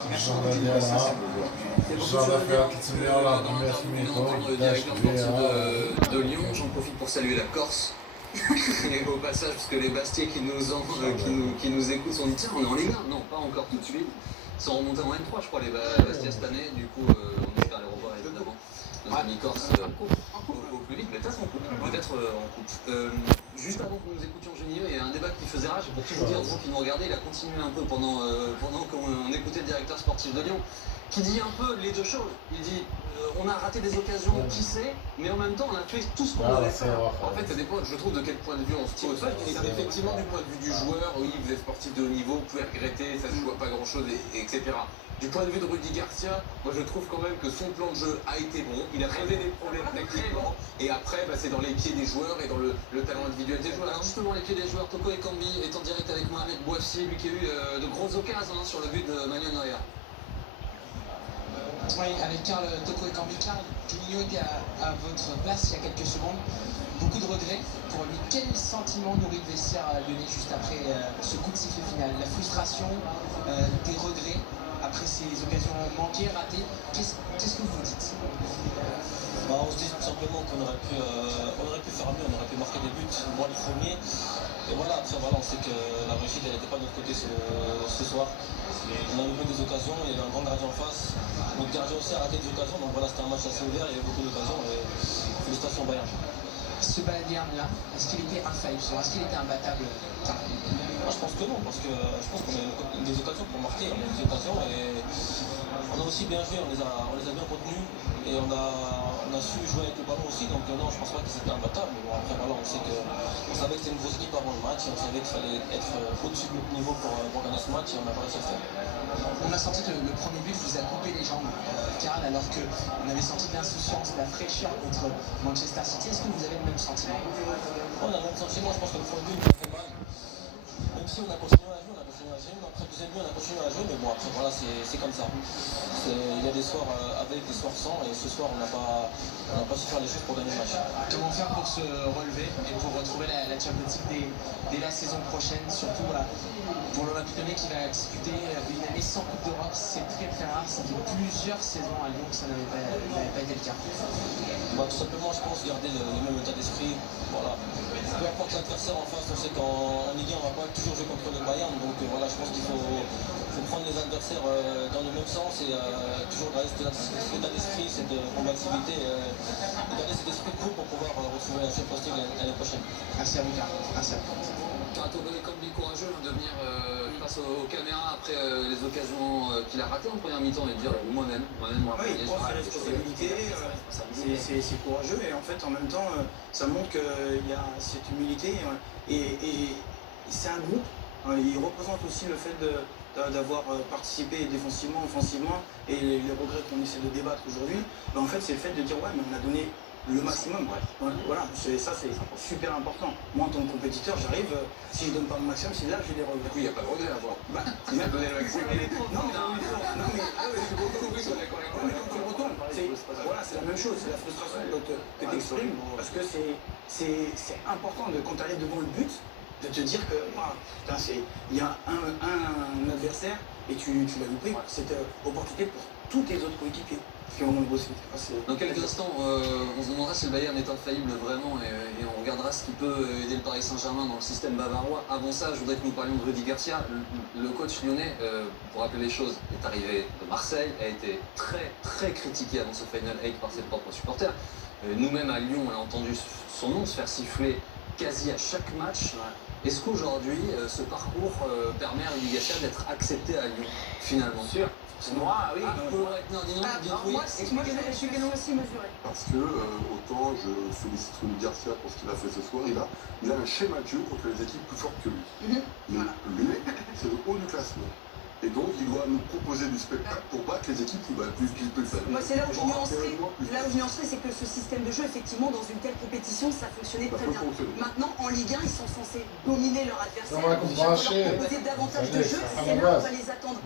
De Lyon, j'en profite pour saluer la Corse. Et au passage, parce que les Bastiais qui nous écoutent sont dit tiens, on est en Ligue 1. Non, pas encore tout de suite. Ils sont remontés en N3, je crois, les Bastiais cette année. Du coup, on espère les revoir évidemment. Nos amis Corse au plus vite, mais peut-être en coupe. Juste avant que nous écoutions Genio, il y a un débat qui faisait rage. Pour tout vous dire, vous qui nous regardez, il a continué un peu pendant qu'on écoutait le directeur sportif de Lyon, qui dit un peu les deux choses. Il dit on a raté des occasions, qui sait, mais en même temps on a fait tout ce qu'on devait faire. En fait, ça dépend, je trouve, de quel point de vue on se pose. Effectivement, du point de vue du joueur, oui, vous êtes sportif de haut niveau, vous pouvez regretter, ça se joue à pas grand chose, etc. Du point de vue de Rudy Garcia, moi je trouve quand même que son plan de jeu a été bon. Il a posé des problèmes tactiquement, et après, c'est dans les pieds des joueurs et dans le talent individuel des joueurs. Alors justement, les pieds des joueurs, Toko Ekambi est en direct avec Mohamed Bouafsi, lui qui a eu de grosses occasions sur le but de Manuel Neuer. Oui, avec Karl Toko Ekambi. Karl, Juninho était à votre place il y a quelques secondes. Beaucoup de regrets pour lui. Quel sentiment nourrit le vestiaire lyonnais juste après ce coup de sifflet final? La frustration, des regrets après ces occasions manquées, ratées. Qu'est-ce que vous dites? On se dit tout simplement qu'on aurait pu faire mieux, on aurait pu marquer des buts, moi le premier. Et voilà, après on sait que la réussite elle n'était pas de notre côté ce soir. On a loupé des occasions, il y avait un grand gardien en face. Notre gardien aussi a raté des occasions, donc voilà, c'était un match assez ouvert, il y avait beaucoup d'occasions et félicitations Bayern. Ce Bayern-là, est-ce qu'il était infaillible? Est-ce qu'il était imbattable? Je pense que non, parce que je pense qu'on a des occasions pour marquer, on a des occasions et on a aussi bien joué, on les a bien contenus et on a su jouer avec le ballon aussi, donc non, je pense pas que c'était imbattable, mais bon après voilà, on savait que c'était une grosse équipe avant le match et on savait qu'il fallait être au-dessus de notre niveau pour gagner ce match et on a pas réussi à le faire. On a senti que le premier but vous a coupé les jambes, Karl, alors qu'on avait senti de l'insouciance, de la fraîcheur contre Manchester City. Est-ce que vous avez le même sentiment? On a le même sentiment, je pense que le premier but nous a fait mal. Même si on a continué à jouer, mais après le deuxième but on a continué à jouer, mais bon après voilà, c'est comme ça. Il y a des soirs avec, des soirs sans, et ce soir on n'a pas su faire les choses pour gagner le match. Comment faire pour se relever et pour retrouver la Champions League dès la saison prochaine, surtout pour l'Olympique Lyonnais qui va disputer une année sans Coupe d'Europe? C'est très très rare, ça fait plusieurs saisons à Lyon que ça n'avait pas été le cas. Tout simplement, je pense, garder le même état d'esprit. Voilà. Peu importe l'adversaire en face, on sait qu'en Ligue 1 on ne va pas toujours jouer contre le Bayern, donc voilà, je pense qu'il faut prendre les adversaires dans le même sens et toujours garder cet état d'esprit, cette combativité, garder cet esprit de groupe pour pouvoir retrouver la Champions League l'année prochaine. Merci à vous, Karl. Merci à vous. Toko Ekambi courageux de venir face aux caméras après les occasions qu'il a ratées en première mi-temps et de dire moi-même. Oui, il prend ses responsabilités, c'est courageux et en fait en même temps ça montre qu'il y a cette humilité et c'est un groupe. Il représente aussi le fait d'avoir participé défensivement, offensivement et les regrets qu'on essaie de débattre aujourd'hui. En fait c'est le fait de dire ouais mais on a donné le maximum. Voilà, ça c'est super important. Moi en tant que compétiteur, j'arrive, si je donne pas le maximum, c'est là que j'ai des regrets. Du coup, il n'y a pas de regret à avoir. C'est même donner le maximum. Non mais voilà, c'est la même chose, c'est la frustration que tu exprimes parce que c'est important quand tu arrives devant le but de te dire que il y a un adversaire et tu l'as loupé, cette opportunité pour tous tes autres coéquipiers qui ont bossé. Dans quelques instants, on se demandera si le Bayern est infaillible vraiment et on regardera ce qui peut aider le Paris Saint-Germain dans le système bavarois. Avant ça, je voudrais que nous parlions de Rudy Garcia. Le coach lyonnais, pour rappeler les choses, est arrivé de Marseille, a été très très critiqué avant ce Final 8 par ses propres supporters. Nous-mêmes à Lyon, on a entendu son nom se faire siffler quasi à chaque match. Est-ce qu'aujourd'hui, ce parcours permet à Rudy Garcia d'être accepté à Lyon, finalement? Sûr. Moi, oui. Moi, je suis aussi mesuré. Parce que autant je félicite Rudy Garcia pour ce qu'il a fait ce soir, il a un schéma de jeu contre les équipes plus fortes que lui. Mais lui, c'est le haut du classement. Et donc, il doit nous proposer du spectacle pour battre les équipes qui peut le faire. Moi, c'est là où je nuancerais, c'est que ce système de jeu, effectivement, dans une telle compétition, ça fonctionnait très bien. Maintenant, en Ligue 1, ils sont censés dominer leur adversaire, proposer davantage de jeux, c'est là où on va les attendre.